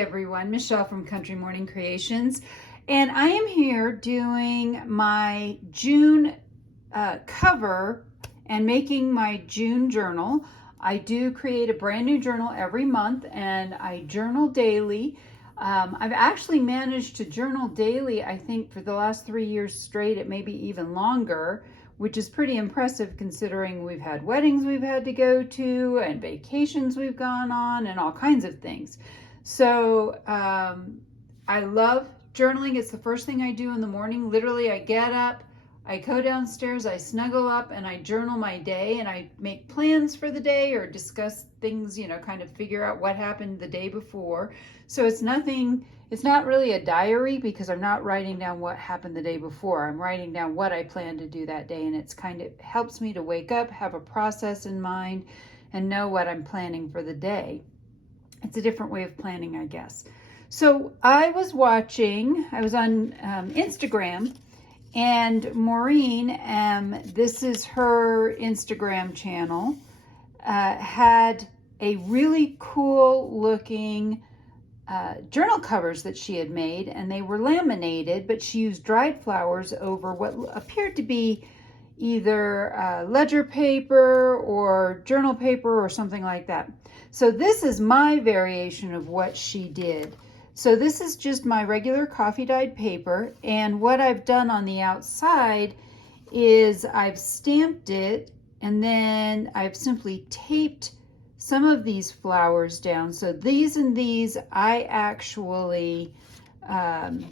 everyone, Michelle from Country Morning Creations, and I am here doing my June cover and making my June journal. I do create a brand new journal every month and I journal daily. I've actually managed to journal daily, I think, for the last 3 years straight. It may be even longer, which is pretty impressive considering we've had weddings we've had to go to and vacations we've gone on and all kinds of things. So I love journaling. It's the first thing I do in the morning. Literally, I get up, I go downstairs, I snuggle up, and I journal my day, and I make plans for the day or discuss things, kind of figure out what happened the day before. So it's not really a diary because I'm not writing down what happened the day before. I'm writing down what I plan to do that day, and it's kind of helps me to wake up, have a process in mind, and know what I'm planning for the day. It's a different way of planning, I guess. So I was on Instagram, and Maureen, this is her Instagram channel, had a really cool looking journal covers that she had made, and they were laminated, but she used dried flowers over what appeared to be either ledger paper or journal paper or something like that. So this is my variation of what she did. So this is just my regular coffee dyed paper, and what I've done on the outside is I've stamped it, and then I've simply taped some of these flowers down. So these and these I actually, and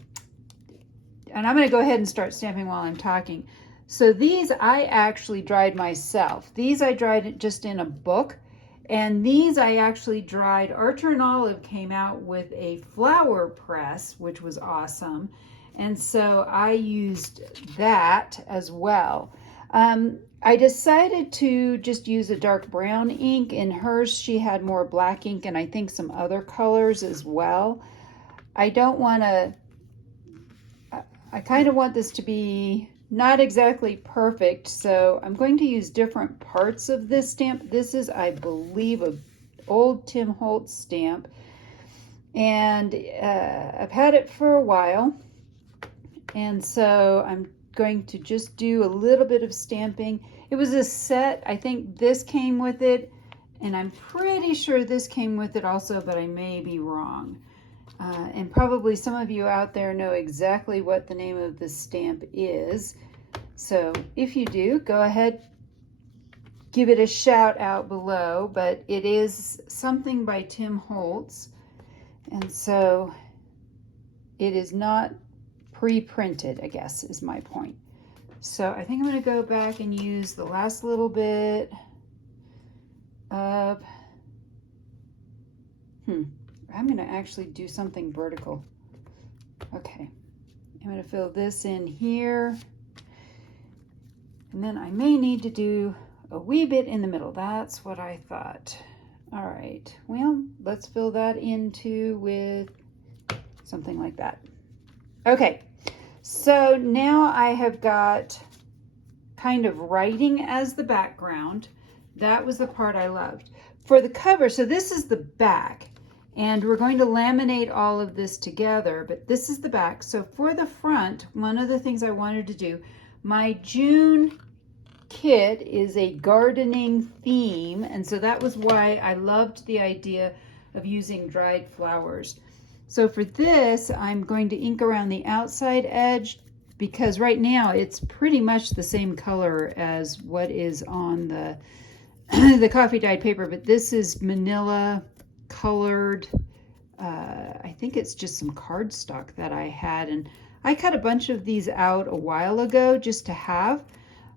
I'm going to go ahead and start stamping while I'm talking. So these I actually dried myself. These I dried just in a book. And these I actually dried. Archer and Olive came out with a flower press, which was awesome. And so I used that as well. I decided to just use a dark brown ink. In hers, she had more black ink and I think some other colors as well. I kind of want this to be not exactly perfect, so I'm going to use different parts of this stamp. This is, I believe, an old Tim Holtz stamp, and I've had it for a while, and so I'm going to just do a little bit of stamping. It was a set. I think this came with it, and I'm pretty sure this came with it also, but I may be wrong. And probably some of you out there know exactly what the name of this stamp is. So if you do, go ahead, give it a shout out below, but it is something by Tim Holtz. And so it is not pre-printed, I guess, is my point. So I think I'm going to go back and use the last little bit of, I'm going to actually do something vertical. Okay, I'm going to fill this in here. And then I may need to do a wee bit in the middle. That's what I thought. All right, well, let's fill that into with something like that. Okay, so now I have got kind of writing as the background. That was the part I loved. For the cover, so this is the back. And we're going to laminate all of this together, but this is the back. So for the front, one of the things I wanted to do, my June kit is a gardening theme, and so that was why I loved the idea of using dried flowers. So for this, I'm going to ink around the outside edge because right now it's pretty much the same color as what is on the, the coffee dyed paper, but this is manila colored. I think it's just some cardstock that I had, and I cut a bunch of these out a while ago just to have.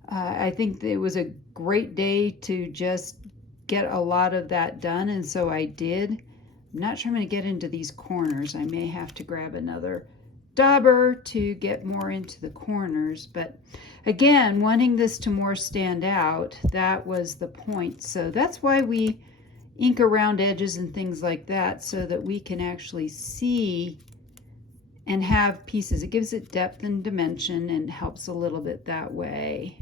I think it was a great day to just get a lot of that done, and so I did. I'm not sure I'm going to get into these corners. I may have to grab another dauber to get more into the corners, but again, wanting this to more stand out, that was the point. So that's why we ink around edges and things like that, so that we can actually see and have pieces. It gives it depth and dimension and helps a little bit that way.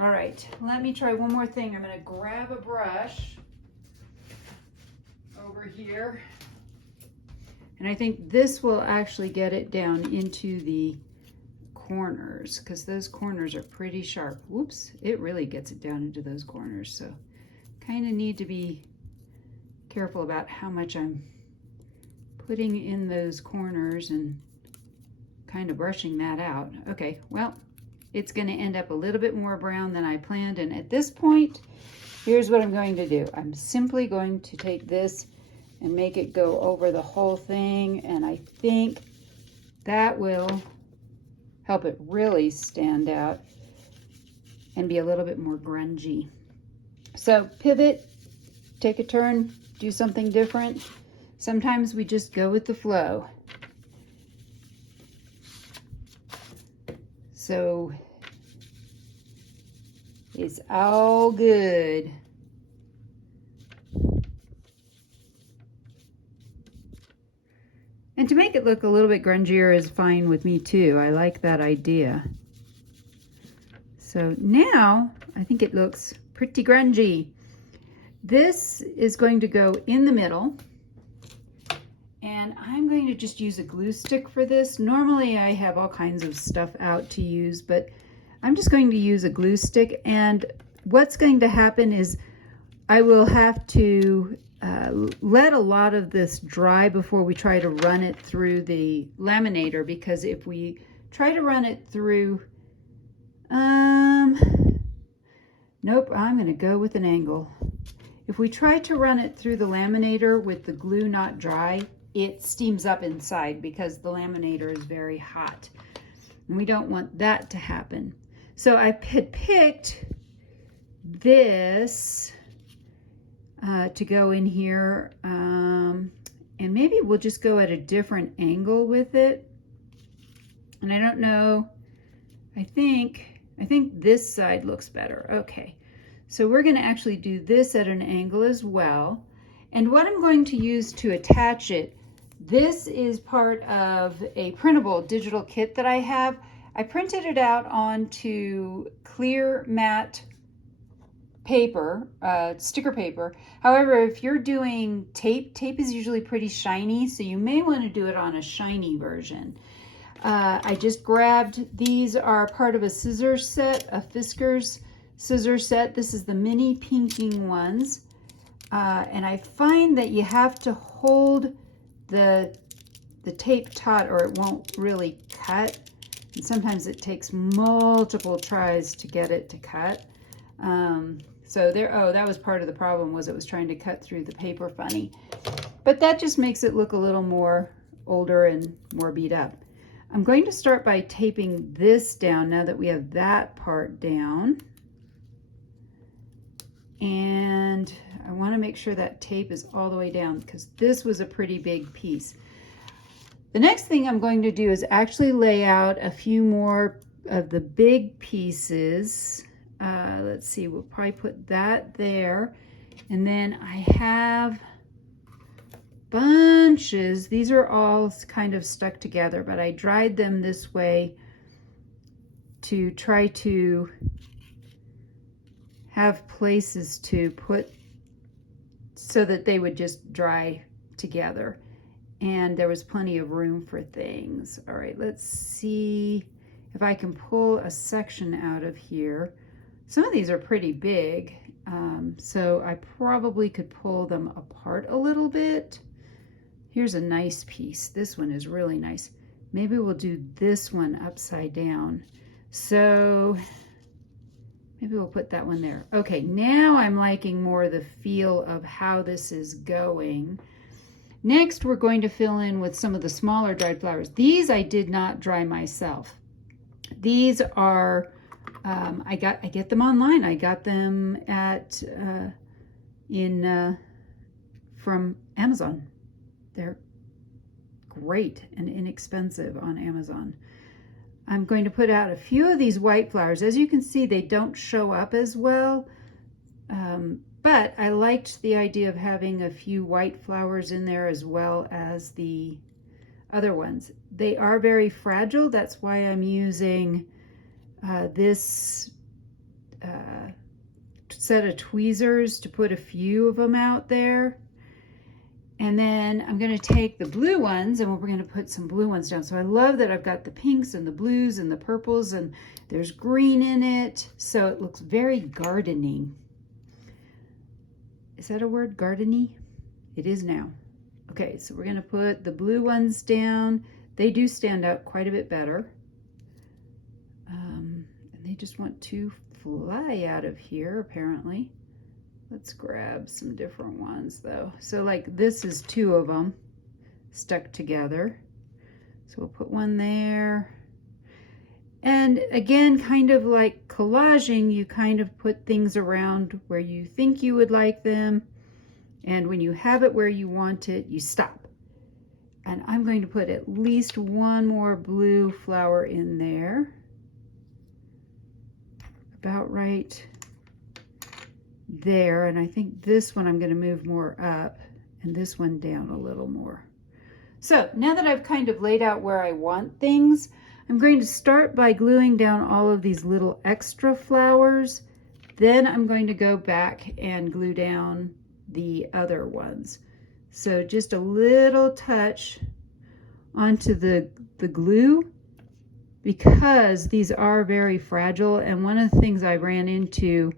All right, let me try one more thing. I'm going to grab a brush over here And I think this will actually get it down into the corners, because those corners are pretty sharp. Whoops, it really gets it down into those corners. So kind of need to be careful about how much I'm putting in those corners and kind of brushing that out. Okay, well, it's going to end up a little bit more brown than I planned. And at this point, here's what I'm going to do. I'm simply going to take this and make it go over the whole thing. And I think that will help it really stand out and be a little bit more grungy. So pivot, take a turn, do something different. Sometimes we just go with the flow. So it's all good. And to make it look a little bit grungier is fine with me too. I like that idea. So now I think it looks pretty grungy. This is going to go in the middle. And I'm going to just use a glue stick for this. Normally I have all kinds of stuff out to use, but I'm just going to use a glue stick. And what's going to happen is I will have to let a lot of this dry before we try to run it through the laminator, because if we try to run it through, nope, I'm going to go with an angle. If we try to run it through the laminator with the glue not dry, it steams up inside because the laminator is very hot. And we don't want that to happen. So I had picked this to go in here, and maybe we'll just go at a different angle with it. And I don't know, I think this side looks better. Okay, so we're going to actually do this at an angle as well. And what I'm going to use to attach it, this is part of a printable digital kit that I have. I printed it out onto clear matte paper, sticker paper. However, if you're doing tape is usually pretty shiny, so you may want to do it on a shiny version. I just grabbed, these are part of a scissor set, a Fiskars scissor set. This is the mini pinking ones. And I find that you have to hold the tape taut or it won't really cut. And sometimes it takes multiple tries to get it to cut. So there, oh, that was part of the problem, was it was trying to cut through the paper funny. But that just makes it look a little more older and more beat up. I'm going to start by taping this down now that we have that part down. And I want to make sure that tape is all the way down because this was a pretty big piece. The next thing I'm going to do is actually lay out a few more of the big pieces. Let's see, we'll probably put that there. And then I have bunches. These are all kind of stuck together, but I dried them this way to try to have places to put so that they would just dry together. And there was plenty of room for things. All right, let's see if I can pull a section out of here. Some of these are pretty big, so I probably could pull them apart a little bit. Here's a nice piece. This one is really nice. Maybe we'll do this one upside down. So maybe we'll put that one there. Okay, now I'm liking more the feel of how this is going. Next, we're going to fill in with some of the smaller dried flowers. These I did not dry myself. These are, I get them online. I got them at from Amazon. They're great and inexpensive on Amazon. I'm going to put out a few of these white flowers. As you can see, they don't show up as well, but I liked the idea of having a few white flowers in there as well as the other ones. They are very fragile. That's why I'm using this set of tweezers to put a few of them out there. And then I'm going to take the blue ones and we're going to put some blue ones down. So I love that I've got the pinks and the blues and the purples and there's green in it. So it looks very gardening. Is that a word, gardeny? It is now. Okay, so we're going to put the blue ones down. They do stand out quite a bit better. And they just want to fly out of here, apparently. Let's grab some different ones, though. So, like, this is two of them stuck together. So we'll put one there. And again, kind of like collaging, you kind of put things around where you think you would like them. And when you have it where you want it, you stop. And I'm going to put at least one more blue flower in there. About right there. And I think this one I'm going to move more up and this one down a little more. So now that I've kind of laid out where I want things, I'm going to start by gluing down all of these little extra flowers. Then I'm going to go back and glue down the other ones. So just a little touch onto the glue, because these are very fragile. And one of the things I ran into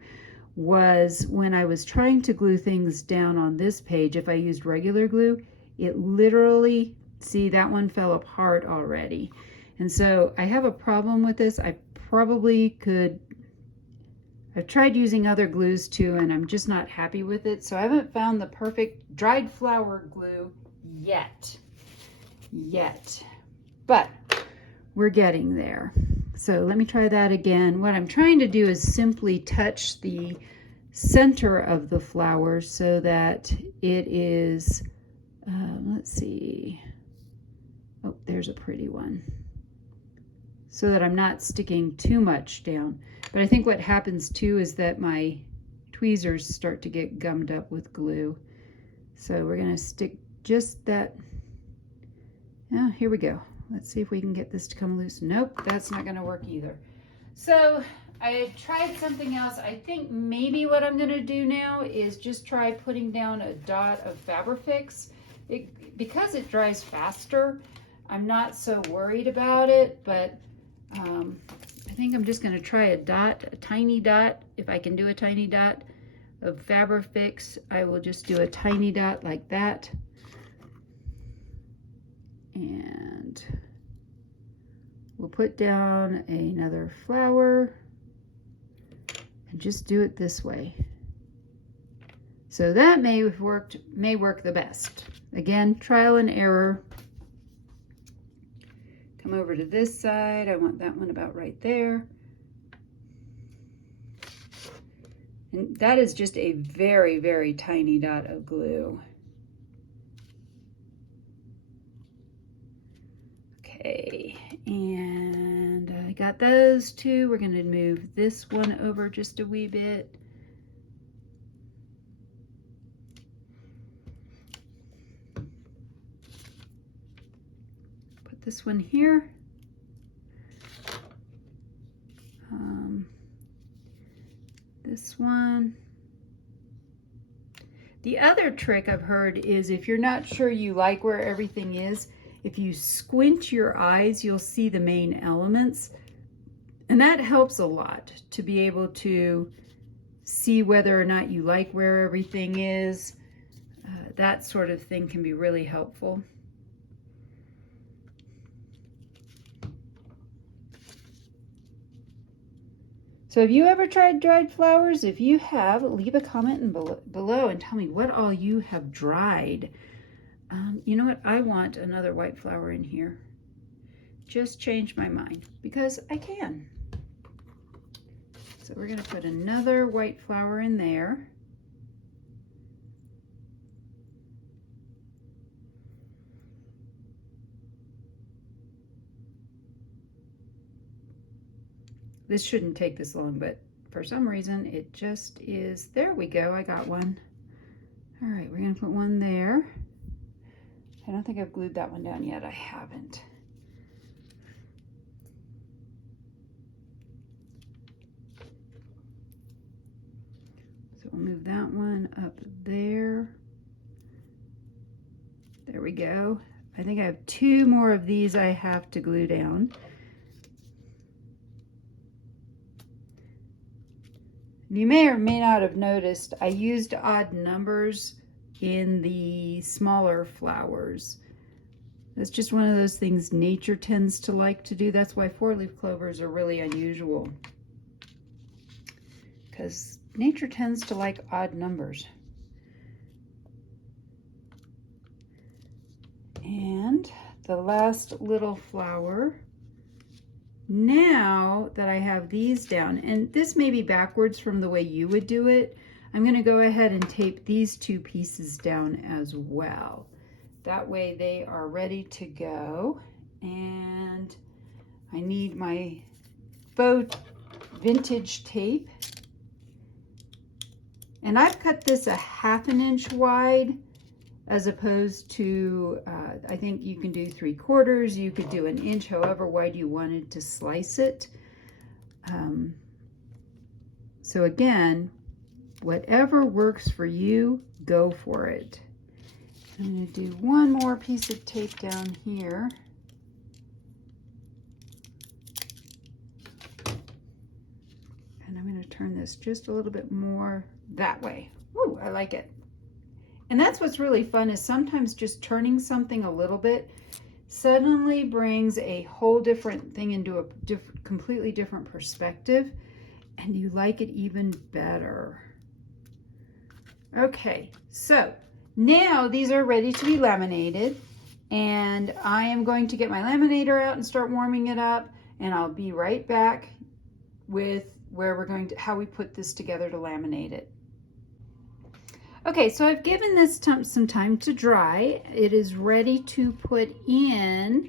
was when I was trying to glue things down on this page, if I used regular glue, it literally, see, that one fell apart already. And so I have a problem with this. I probably could, I've tried using other glues too, and I'm just not happy with it. So I haven't found the perfect dried flower glue yet. But we're getting there. So let me try that again. What I'm trying to do is simply touch the center of the flower so that it is, let's see. Oh, there's a pretty one. So that I'm not sticking too much down. But I think what happens too is that my tweezers start to get gummed up with glue. So we're going to stick just that. Oh, here we go. Let's see if we can get this to come loose. Nope, that's not going to work either. So I tried something else. I think maybe what I'm going to do now is just try putting down a dot of Fabrifix. Because it dries faster, I'm not so worried about it, but I think I'm just going to try a dot, a tiny dot. If I can do a tiny dot of Fabrifix, I will just do a tiny dot like that. And we'll put down another flower and just do it this way. So that may work the best. Again, trial and error. Come over to this side. I want that one about right there. And that is just a very, very tiny dot of glue. Okay, and I got those two. We're going to move this one over just a wee bit. Put this one here. This one. The other trick I've heard is if you're not sure you like where everything is, if you squint your eyes, you'll see the main elements. And that helps a lot to be able to see whether or not you like where everything is. That sort of thing can be really helpful. So have you ever tried dried flowers? If you have, leave a comment below and tell me what all you have dried. You know what? I want another white flower in here. Just changed my mind because I can. So we're going to put another white flower in there. This shouldn't take this long, but for some reason it just is. There we go. I got one. All right, we're going to put one there. I don't think I've glued that one down yet. I haven't. So we'll move that one up there. There we go. I think I have 2 more of these I have to glue down. You may or may not have noticed I used odd numbers in the smaller flowers. That's just one of those things nature tends to like to do. That's why 4-leaf clovers are really unusual, because nature tends to like odd numbers. And the last little flower. Now that I have these down, and this may be backwards from the way you would do it, I'm going to go ahead and tape these 2 pieces down as well. That way they are ready to go. And I need my faux vintage tape. And I've cut this a 1/2 inch wide, as opposed to, I think you can do 3/4, you could do 1 inch, however wide you wanted to slice it. So again, whatever works for you, go for it. I'm going to do 1 more piece of tape down here. And I'm going to turn this just a little bit more that way. Ooh, I like it. And that's what's really fun, is sometimes just turning something a little bit suddenly brings a whole different thing into a completely different perspective, and you like it even better. Okay, so now these are ready to be laminated, and I am going to get my laminator out and start warming it up, and I'll be right back with where we're going to, how we put this together to laminate it. Okay, so I've given this some time to dry. It is ready to put in.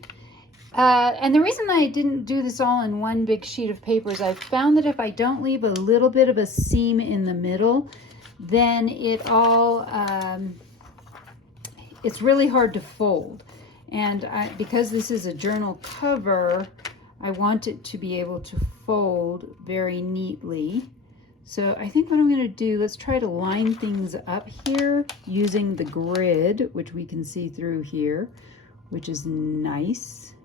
And the reason I didn't do this all in one big sheet of paper is I've found that if I don't leave a little bit of a seam in the middle, then it all, it's really hard to fold. And because this is a journal cover, I want it to be able to fold very neatly. So I think what I'm going to do, let's try to line things up here using the grid, which we can see through here, which is nice.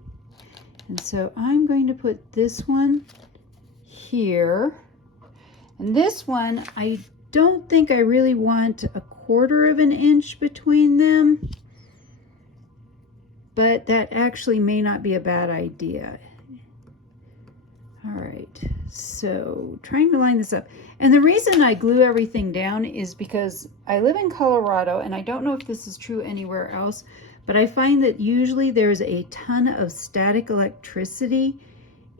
And so I'm going to put this one here. And this one, I don't think I really want 1/4 inch between them, but that actually may not be a bad idea. All right, so trying to line this up. And the reason I glue everything down is because I live in Colorado, and I don't know if this is true anywhere else, but I find that usually there's a ton of static electricity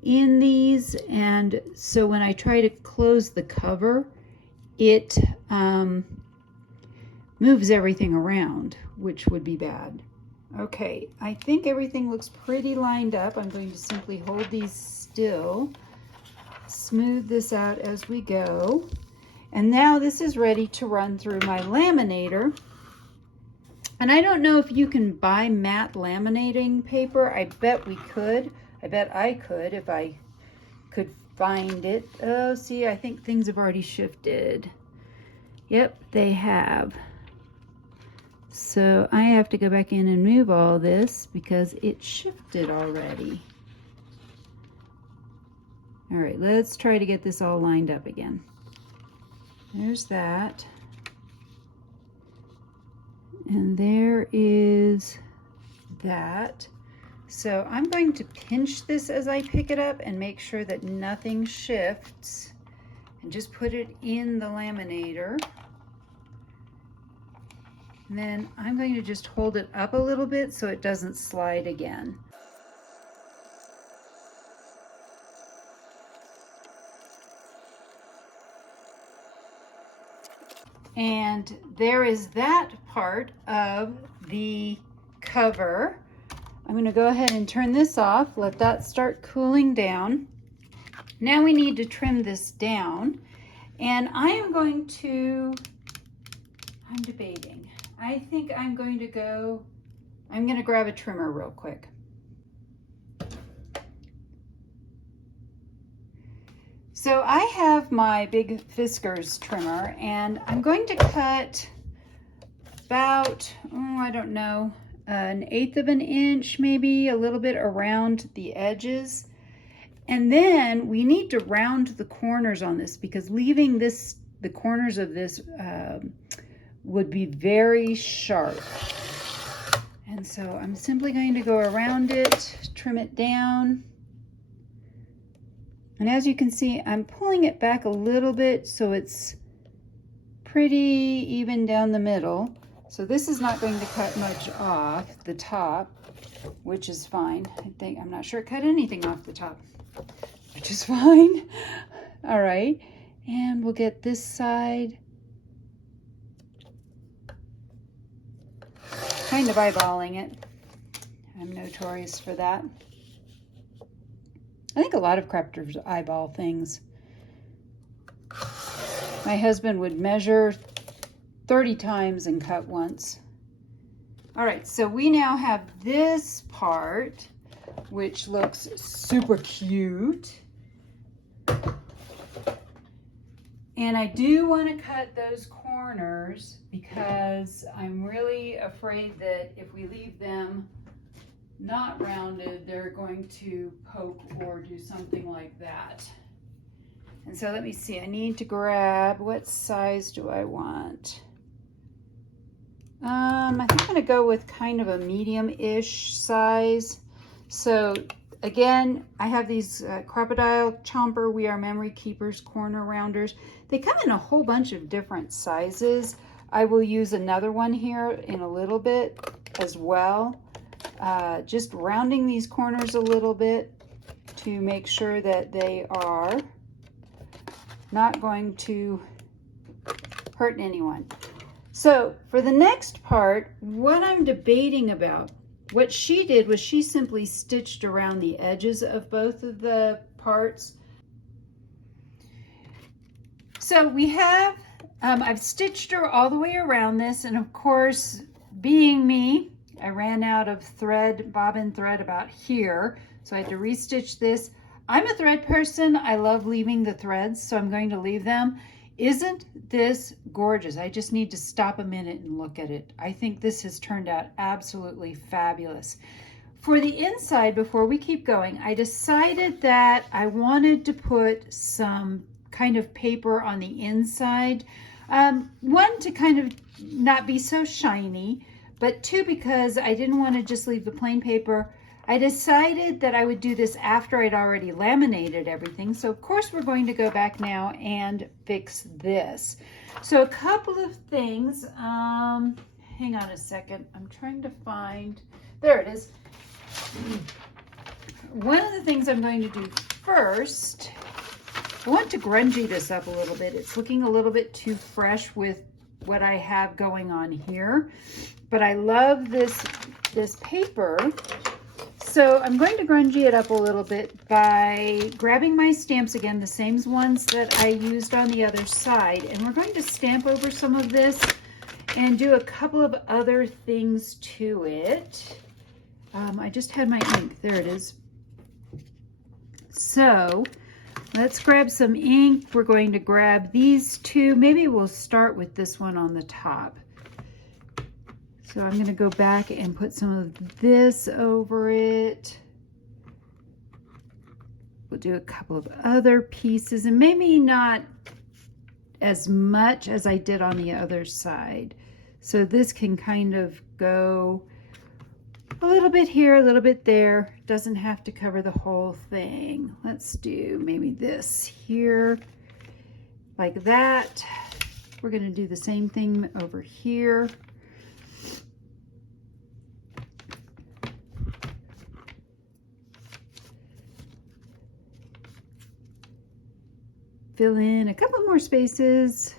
in these, and so when I try to close the cover, it moves everything around, which would be bad. Okay, I think everything looks pretty lined up. I'm going to simply hold these still, smooth this out as we go. And now this is ready to run through my laminator. And I don't know if you can buy matte laminating paper. I bet we could. I bet I could if I could find it. Oh, see, I think things have already shifted. Yep, they have. So I have to go back in and move all this because it shifted already. All right, let's try to get this all lined up again. There's that. And there is that. So I'm going to pinch this as I pick it up and make sure that nothing shifts, and just put it in the laminator. And then I'm going to just hold it up a little bit so it doesn't slide again. And there is that part of the cover. I'm going to go ahead and turn this off, let that start cooling down. Now we need to trim this down, and I am going to, I'm debating. I think I'm going to grab a trimmer real quick. So I have my big Fiskars trimmer, and I'm going to cut about, I don't know, 1/8 of an inch, maybe a little bit around the edges. And then we need to round the corners on this, because leaving the corners of this would be very sharp. And so I'm simply going to go around it, trim it down. And as you can see, I'm pulling it back a little bit so it's pretty even down the middle. So this is not going to cut much off the top, which is fine. I'm not sure it cut anything off the top, which is fine. All right, and we'll get this side. Kind of eyeballing it. I'm notorious for that. I think a lot of crafters eyeball things. My husband would measure 30 times and cut once. All right, so we now have this part, which looks super cute. And I do want to cut those corners because I'm really afraid that if we leave them not rounded, they're going to poke or do something like that. And so let me see, I need to grab, what size do I want? I think I'm going to go with kind of a medium-ish size. So again, I have these Crocodile Chomper We Are Memory Keepers corner rounders. They come in a whole bunch of different sizes. I will use another one here in a little bit as well. Just rounding these corners a little bit to make sure that they are not going to hurt anyone. So for the next part, what I'm debating about, what she did was she simply stitched around the edges of both of the parts. So we have, I've stitched her all the way around this, and of course, being me, I ran out of thread, bobbin thread about here, so I had to restitch this. I'm a thread person. I love leaving the threads, so I'm going to leave them. Isn't this gorgeous? I just need to stop a minute and look at it. I think this has turned out absolutely fabulous. For the inside, before we keep going, I decided that I wanted to put some kind of paper on the inside. One, to kind of not be so shiny, but two, because I didn't want to just leave the plain paper. I decided that I would do this after I'd already laminated everything. So of course we're going to go back now and fix this. So a couple of things, hang on a second. I'm trying to find, there it is. One of the things I'm going to do first, I want to grungy this up a little bit. It's looking a little bit too fresh with what I have going on here, but I love this paper. So I'm going to grungy it up a little bit by grabbing my stamps again, the same ones that I used on the other side, and we're going to stamp over some of this and do a couple of other things to it. I just had my ink, there it is. So let's grab some ink. We're going to grab these two. Maybe we'll start with this one on the top. So I'm going to go back and put some of this over it. We'll do a couple of other pieces, and maybe not as much as I did on the other side. So this can kind of go a little bit here, a little bit there. Doesn't have to cover the whole thing. Let's do maybe this here, like that. We're going to do the same thing over here. Fill in a couple more spaces.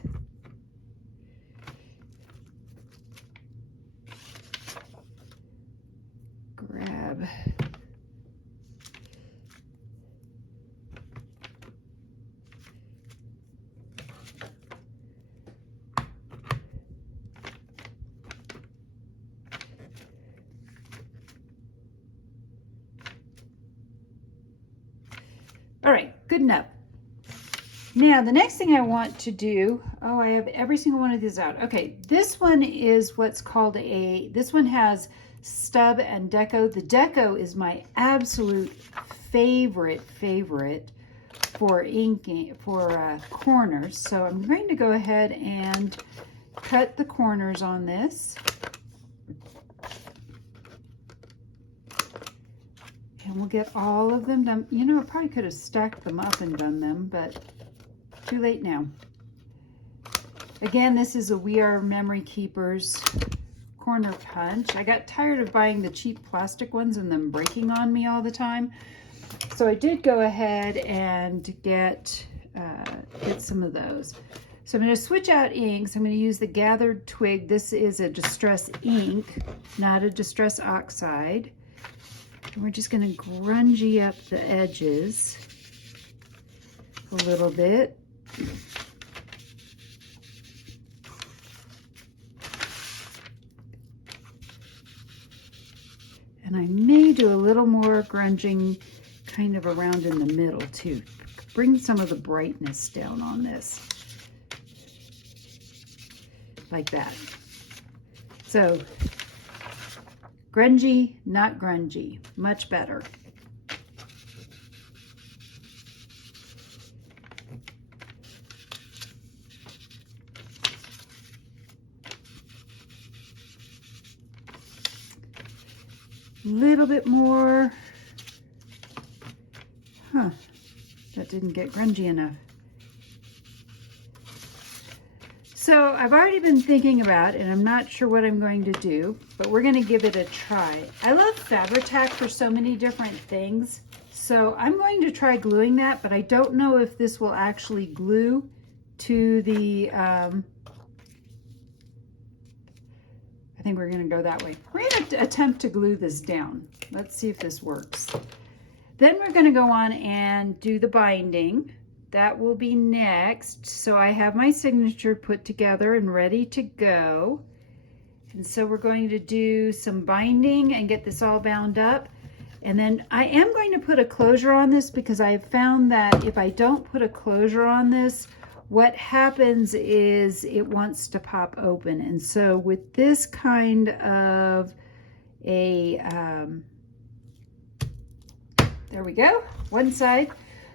Grab. All right, good enough. Now, the next thing I want to do, oh, I have every single one of these out. Okay, this one is what's called this one has stub and deco. The deco is my absolute favorite for inking, for corners. So I'm going to go ahead and cut the corners on this. And we'll get all of them done. You know, I probably could have stacked them up and done them, but too late now. Again, this is a We Are Memory Keepers corner punch. I got tired of buying the cheap plastic ones and them breaking on me all the time. So I did go ahead and get some of those. So I'm going to switch out inks. I'm going to use the Gathered Twig. This is a Distress ink, not a Distress Oxide. And we're just going to grungy up the edges a little bit. And I may do a little more grunging kind of around in the middle too. Bring some of the brightness down on this. Like that. So, grungy, not grungy. Much better. Little bit more. Huh, that didn't get grungy enough. So I've already been thinking about, and I'm not sure what I'm going to do, but we're going to give it a try. I love Fabri-Tac for so many different things, so I'm going to try gluing that, but I don't know if this will actually glue to the, I think we're going to go that way. We're going to attempt to glue this down. Let's see if this works. Then we're going to go on and do the binding. That will be next. So I have my signature put together and ready to go. And so we're going to do some binding and get this all bound up. And then I am going to put a closure on this because I have found that if I don't put a closure on this, what happens is it wants to pop open. And so with this kind of a, there we go, one side.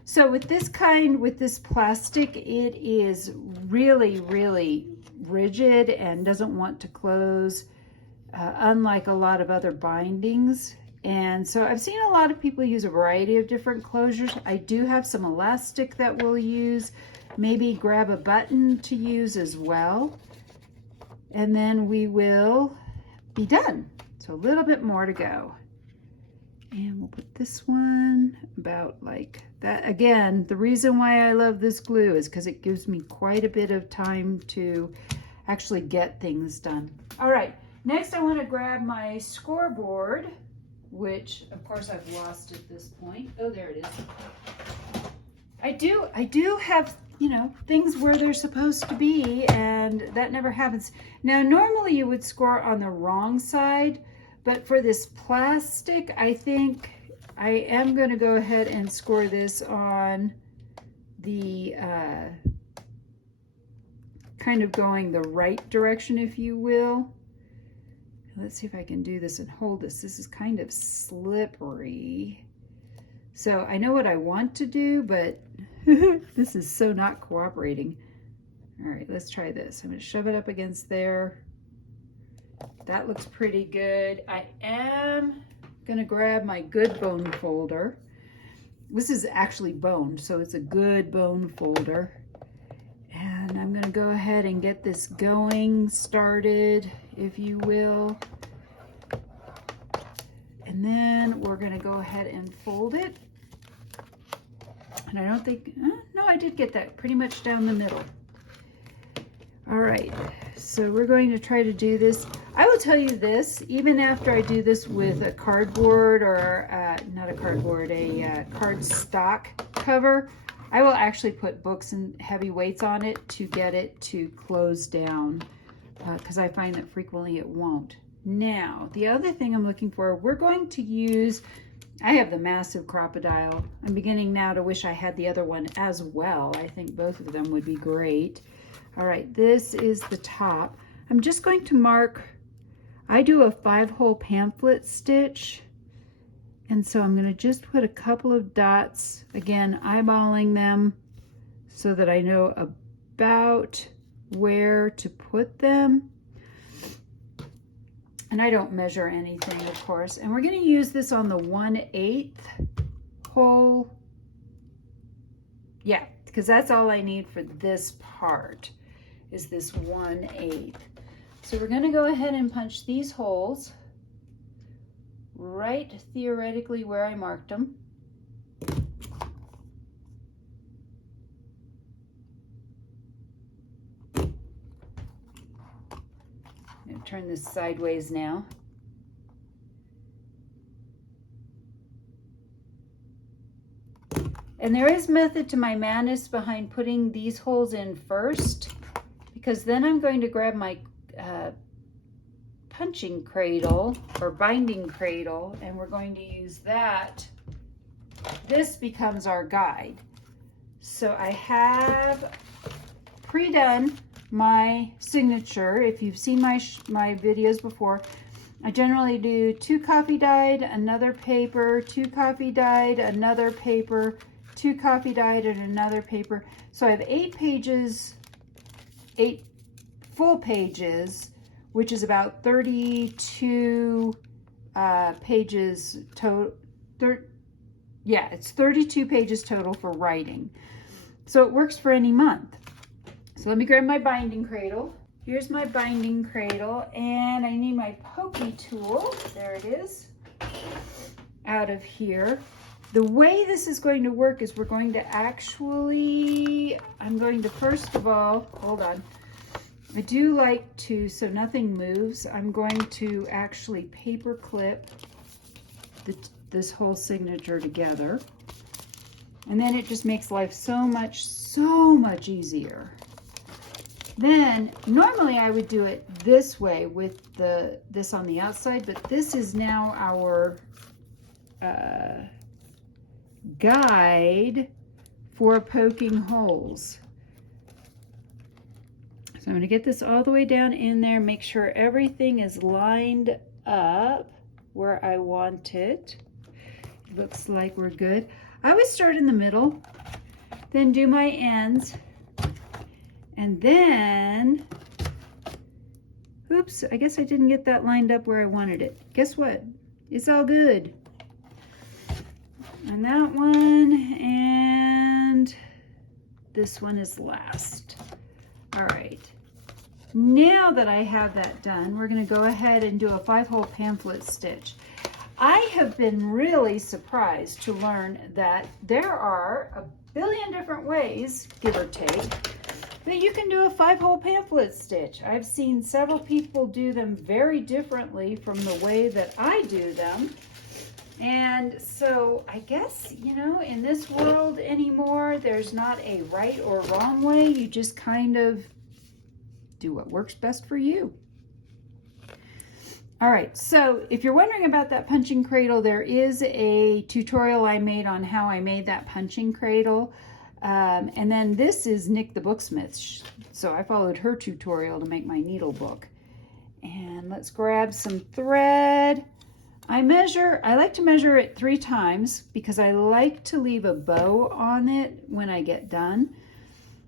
So with this kind, with this plastic, it is really, really rigid and doesn't want to close, unlike a lot of other bindings. And so I've seen a lot of people use a variety of different closures. I do have some elastic that we'll use. Maybe grab a button to use as well. And then we will be done. So a little bit more to go. And we'll put this one about like that. Again, the reason why I love this glue is because it gives me quite a bit of time to actually get things done. All right, next I want to grab my scoreboard, which of course I've lost at this point. Oh, there it is. I do have, you know, things where they're supposed to be, and that never happens. Now, normally you would score on the wrong side, but for this plastic, I think I am going to go ahead and score this on the kind of going the right direction, if you will. Let's see if I can do this and hold this. This is kind of slippery. So I know what I want to do, but this is so not cooperating. All right, let's try this. I'm going to shove it up against there. That looks pretty good. I am going to grab my good bone folder. This is actually boned, so it's a good bone folder. And I'm going to go ahead and get this going, started, if you will. And then we're going to go ahead and fold it. And I don't think, no, I did get that pretty much down the middle. All right, so we're going to try to do this. I will tell you this, even after I do this with a cardboard or not a cardboard, a cardstock cover, I will actually put books and heavy weights on it to get it to close down because I find that frequently it won't. Now, the other thing I'm looking for, we're going to use, I have the massive crocodile. I'm beginning now to wish I had the other one as well. I think both of them would be great. All right, this is the top. I'm just going to mark, I do a 5-hole pamphlet stitch, and so I'm going to just put a couple of dots, again eyeballing them so that I know about where to put them. And I don't measure anything, of course. And we're going to use this on the 1/8 hole. Yeah, because that's all I need for this part, is this 1/8. So we're going to go ahead and punch these holes right theoretically where I marked them. I'm going to turn this sideways now. And there is method to my madness behind putting these holes in first, because then I'm going to grab my punching cradle or binding cradle, and we're going to use that. This becomes our guide. So I have pre-done my signature. If you've seen my videos before, I generally do 2 copy dyed, another paper, 2 copy dyed, another paper, 2 copy dyed, and another paper. So I have 8 pages, 8 full pages, which is about 32 pages total. Yeah, it's 32 pages total for writing. So it works for any month. So let me grab my binding cradle. Here's my binding cradle, and I need my pokey tool. There it is, out of here. The way this is going to work is we're going to actually, I'm going to first of all, hold on. I do like to, so nothing moves, I'm going to actually paper clip this whole signature together. And then it just makes life so much easier. Then normally I would do it this way with this on the outside, but this is now our guide for poking holes. So I'm going to get this all the way down in there, make sure everything is lined up where I want it. Looks like we're good. I always start in the middle, then do my ends, and then, oops, I guess I didn't get that lined up where I wanted it. Guess what? It's all good. And that one, and this one is last. All right. Now that I have that done, we're going to go ahead and do a 5-hole pamphlet stitch. I have been really surprised to learn that there are a billion different ways, give or take, that you can do a 5-hole pamphlet stitch. I've seen several people do them very differently from the way that I do them. And so I guess, you know, in this world anymore, there's not a right or wrong way. You just kind of do what works best for you. All right, so if you're wondering about that punching cradle, there is a tutorial I made on how I made that punching cradle. And then this is Nick the Booksmith. So I followed her tutorial to make my needle book. And let's grab some thread. I like to measure it 3 times because I like to leave a bow on it when I get done.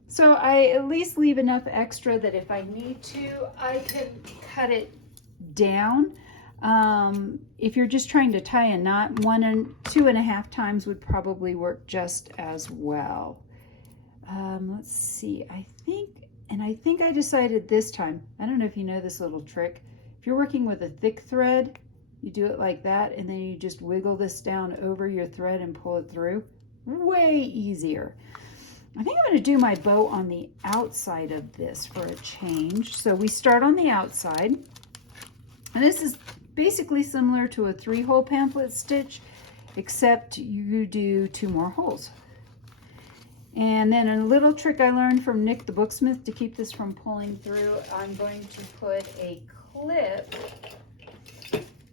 So I at least leave enough extra that if I need to, I can cut it down. If you're just trying to tie a knot, 1 and 2.5 times would probably work just as well. Let's see, I think I decided this time, I don't know if you know this little trick. If you're working with a thick thread, you do it like that, and then you just wiggle this down over your thread and pull it through. Way easier. I think I'm going to do my bow on the outside of this for a change. So we start on the outside, and this is basically similar to a 3-hole pamphlet stitch, except you do 2 more holes. And then a little trick I learned from Nick the Booksmith to keep this from pulling through, I'm going to put a clip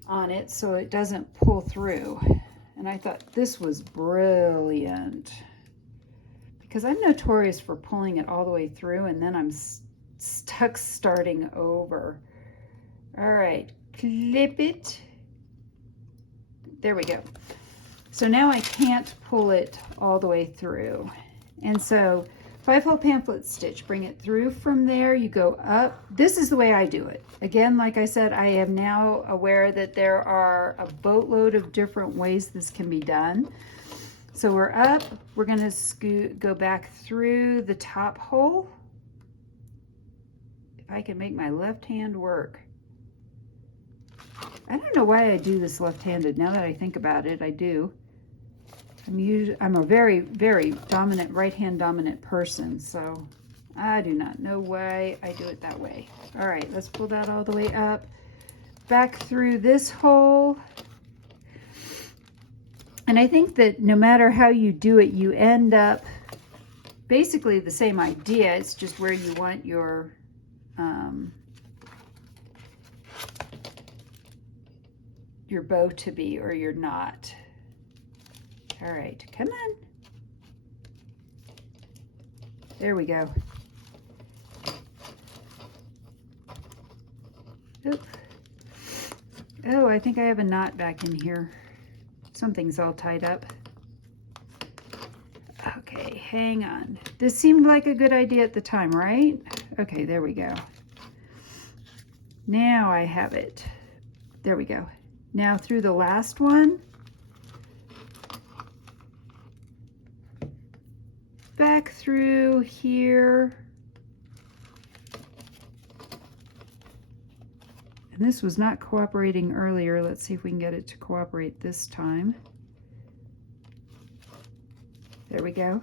on it so it doesn't pull through. And I thought this was brilliant because I'm notorious for pulling it all the way through and then I'm stuck starting over. All right, clip it. There we go. So now I can't pull it all the way through. And so 5-hole pamphlet stitch, bring it through from there, you go up. This is the way I do it. Again, like I said, I am now aware that there are a boatload of different ways this can be done. So we're up, we're gonna go back through the top hole. If I can make my left hand work. I don't know why I do this left-handed. Now that I think about it, I do. I'm a very, very dominant, right-hand dominant person, so I do not know why I do it that way. All right, let's pull that all the way up. Back through this hole. And I think that no matter how you do it, you end up basically the same idea. It's just where you want your bow to be, or your knot. All right, come on. There we go. Oop. Oh, I think I have a knot back in here. Something's all tied up. Okay, hang on. This seemed like a good idea at the time, right? Okay, there we go. Now I have it. There we go. Now through the last one, back through here, and this was not cooperating earlier. Let's see if we can get it to cooperate this time. There we go.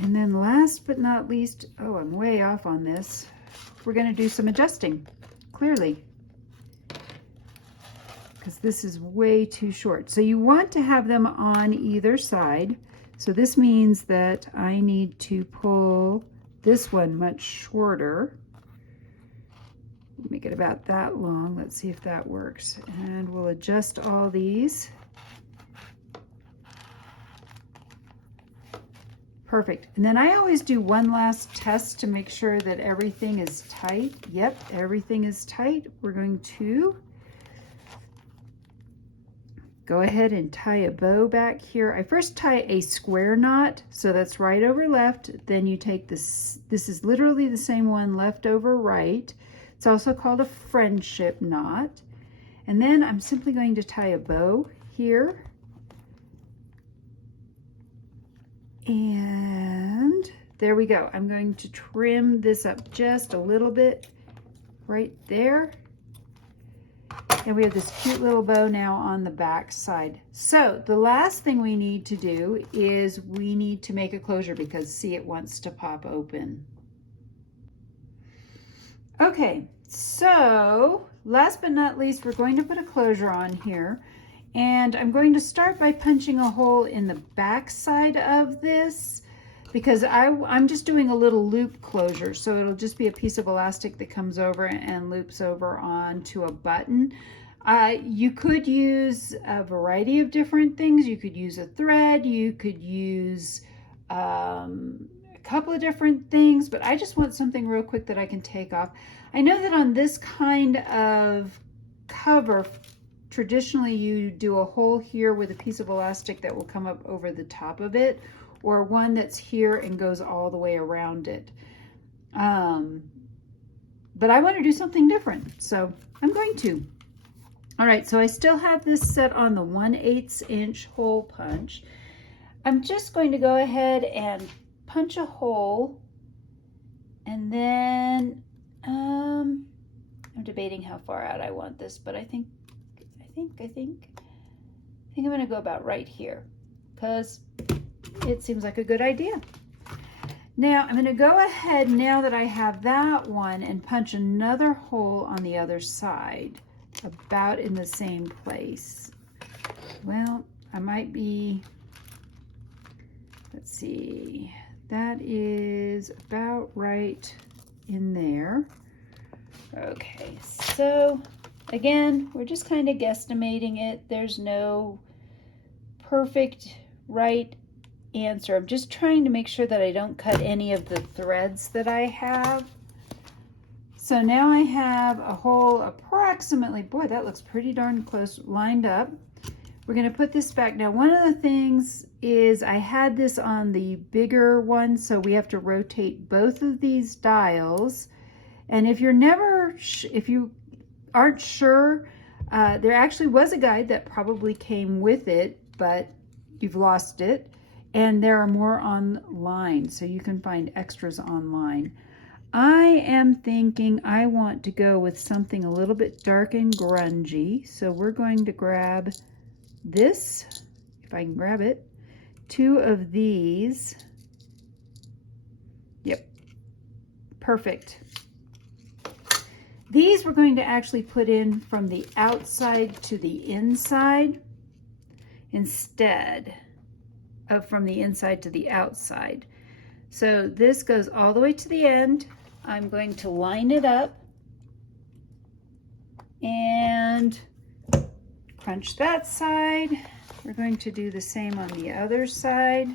And then last but not least, oh, I'm way off on this. We're going to do some adjusting, clearly, because this is way too short. So you want to have them on either side. So this means that I need to pull this one much shorter. Make it about that long. Let's see if that works. And we'll adjust all these. Perfect. And then I always do one last test to make sure that everything is tight. Yep, everything is tight. We're going to go ahead and tie a bow back here. I first tie a square knot, so that's right over left. Then you take this is literally the same one, left over right. It's also called a friendship knot. And then I'm simply going to tie a bow here. And there we go. I'm going to trim this up just a little bit right there. And we have this cute little bow now on the back side. So the last thing we need to do is we need to make a closure, because see, it wants to pop open. Okay, so last but not least, we're going to put a closure on here. And I'm going to start by punching a hole in the back side of this, because I'm just doing a little loop closure. So it'll just be a piece of elastic that comes over and loops over onto a button. You could use a variety of different things. You could use a thread, you could use a couple of different things, but I just want something real quick that I can take off. I know that on this kind of cover, traditionally you do a hole here with a piece of elastic that will come up over the top of it, or one that's here and goes all the way around it. But I want to do something different, so I'm going to. All right, so I still have this set on the 1/8 inch hole punch. I'm just going to go ahead and punch a hole, and then I'm debating how far out I want this, but I think I'm going to go about right here, because it seems like a good idea. Now I'm going to go ahead, now that I have that one, and punch another hole on the other side, about in the same place. Well, I might be, let's see, that is about right in there. Okay, so again, we're just kind of guesstimating it. There's no perfect right answer. I'm just trying to make sure that I don't cut any of the threads that I have. So now I have a hole approximately, boy, that looks pretty darn close, lined up. We're going to put this back. Now, one of the things is I had this on the bigger one, so we have to rotate both of these dials. And if you're never, if you aren't sure, there actually was a guide that probably came with it, but you've lost it. And there are more online, so you can find extras online. I am thinking I want to go with something a little bit dark and grungy. So we're going to grab this, if I can grab it, 2 of these. Yep, perfect. These we're going to actually put in from the outside to the inside instead of from the inside to the outside. So this goes all the way to the end. I'm going to line it up and crunch that side. We're going to do the same on the other side.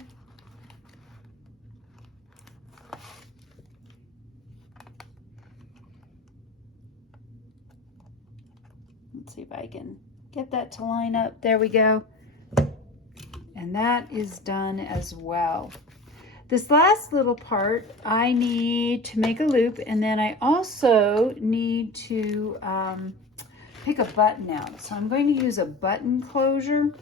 Let's see if I can get that to line up. There we go. And that is done as well. This last little part, I need to make a loop, and then I also need to pick a button out. So I'm going to use a button closure.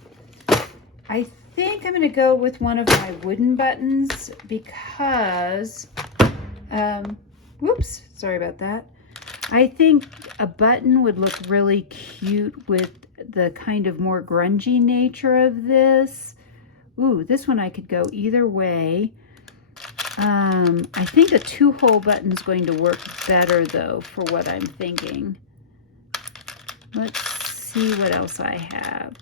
I think I'm going to go with one of my wooden buttons because, whoops, sorry about that. I think a button would look really cute with the kind of more grungy nature of this. Ooh, this one I could go either way. I think a 2-hole button is going to work better though for what I'm thinking. Let's see what else I have.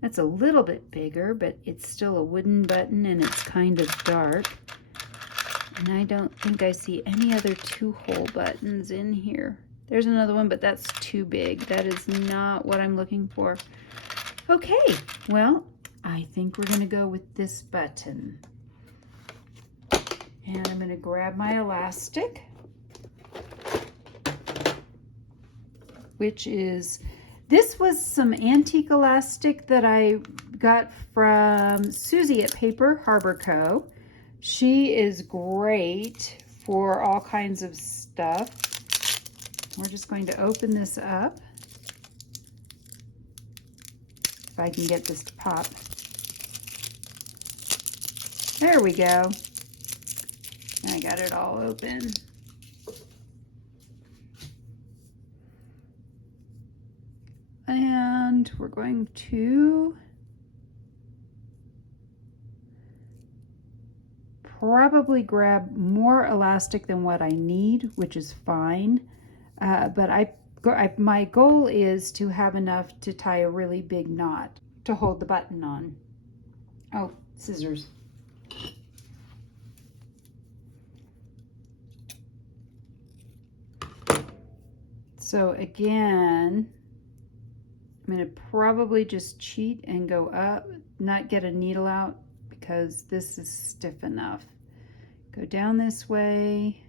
That's a little bit bigger, but it's still a wooden button and it's kind of dark. And I don't think I see any other 2-hole buttons in here. There's another one, but that's too big. That is not what I'm looking for. Okay, well, I think we're going to go with this button. And I'm going to grab my elastic, which is, this was some antique elastic that I got from Susie at Paper Harbor Co. She is great for all kinds of stuff. We're just going to open this up. If I can get this to pop. There we go. I got it all open. And we're going to probably grab more elastic than what I need, which is fine. But my goal is to have enough to tie a really big knot to hold the button on. Oh, scissors. So again, I'm going to probably just cheat and go up, not get a needle out because this is stiff enough. Go down this way.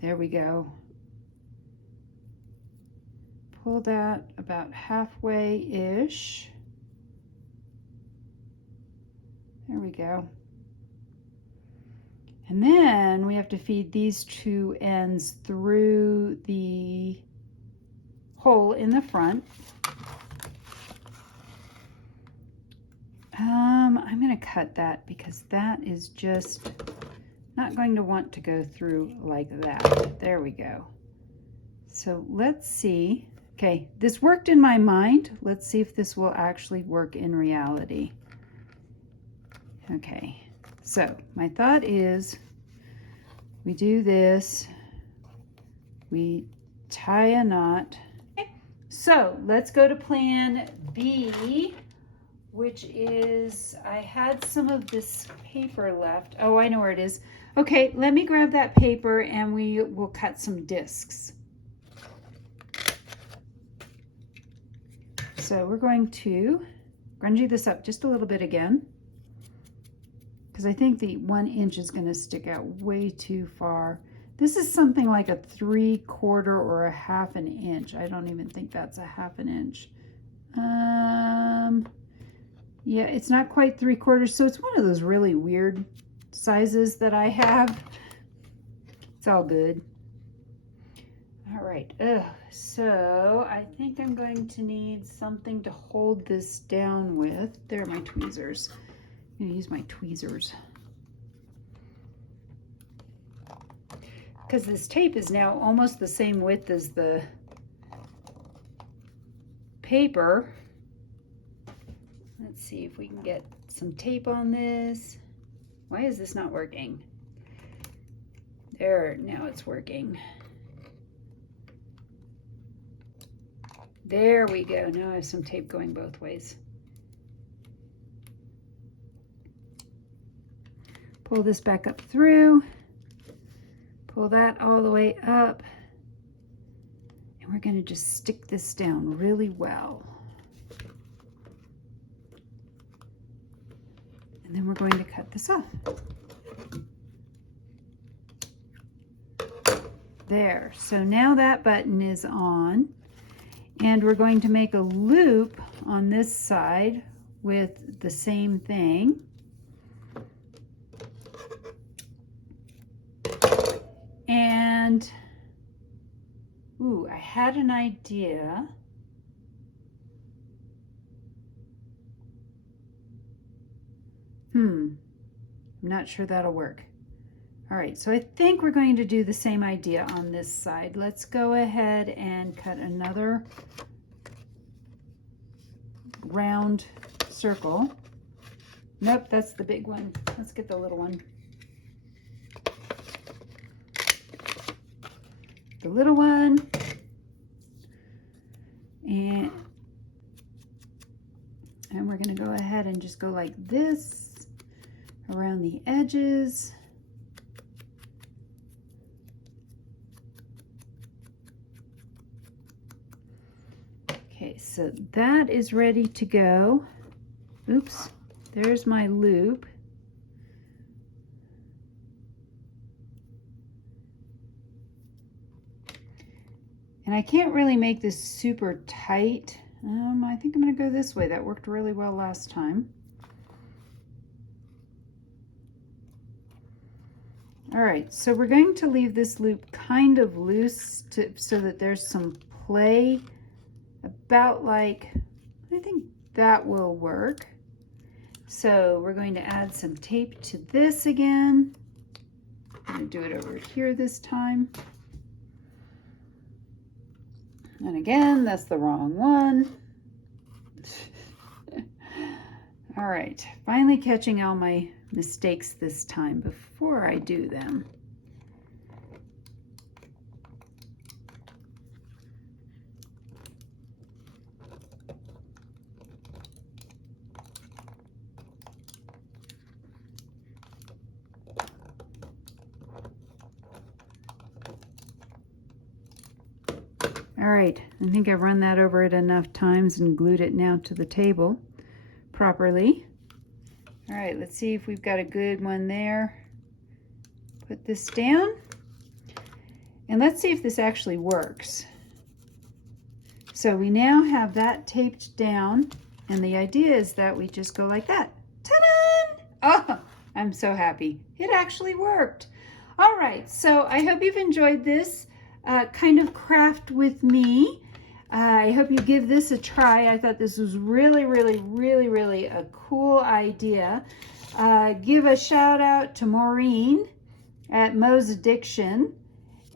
There we go. Pull that about halfway-ish. There we go. And then we have to feed these 2 ends through the hole in the front. I'm going to cut that because that is just not going to want to go through like that. There we go. So let's see. Okay, this worked in my mind. Let's see if this will actually work in reality. Okay. So my thought is we do this, we tie a knot. Okay. So let's go to plan B, which is, I had some of this paper left. Oh, I know where it is. Okay, let me grab that paper and we will cut some discs. So we're going to grungy this up just a little bit again. because I think the 1 inch is going to stick out way too far. This is something like a 3/4 or a 1/2 inch. I don't even think that's a 1/2 inch. Yeah, it's not quite 3/4, so it's one of those really weird sizes that I have. It's all good. All right, so I think I'm going to need something to hold this down with. There are my tweezers. I'm gonna use my tweezers. Because this tape is now almost the same width as the paper. Let's see if we can get some tape on this. Why is this not working? There, now it's working. There we go. Now I have some tape going both ways. Pull this back up through. Pull that all the way up. And we're going to just stick this down really well. And then we're going to cut this off. There. So now that button is on. And we're going to make a loop on this side with the same thing. And, ooh, I had an idea. I'm not sure that'll work. All right, so I think we're going to do the same idea on this side. Let's go ahead and cut another round circle. Nope, that's the big one. Let's get the little one. The little one. And we're going to go ahead and just go like this around the edges. Okay, so that is ready to go. Oops, there's my loop. And I can't really make this super tight. I think I'm going to go this way. That worked really well last time. All right, so we're going to leave this loop kind of loose so that there's some play. About like, I think that will work. So we're going to add some tape to this again. I'm going to do it over here this time. And again, that's the wrong one. All right, finally catching all my mistakes this time before I do them. All right, I think I've run that over it enough times and glued it now to the table properly. All right, let's see if we've got a good one there. Put this down, and let's see if this actually works. So we now have that taped down, and the idea is that we just go like that. Ta-da! Oh, I'm so happy. It actually worked. All right, so I hope you've enjoyed this kind of craft with me. I hope you give this a try. I thought this was really a cool idea. Give a shout out to Maureen at Mo's Addiction.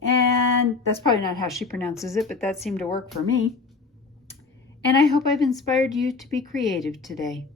And that's probably not how she pronounces it, but that seemed to work for me. And I hope I've inspired you to be creative today.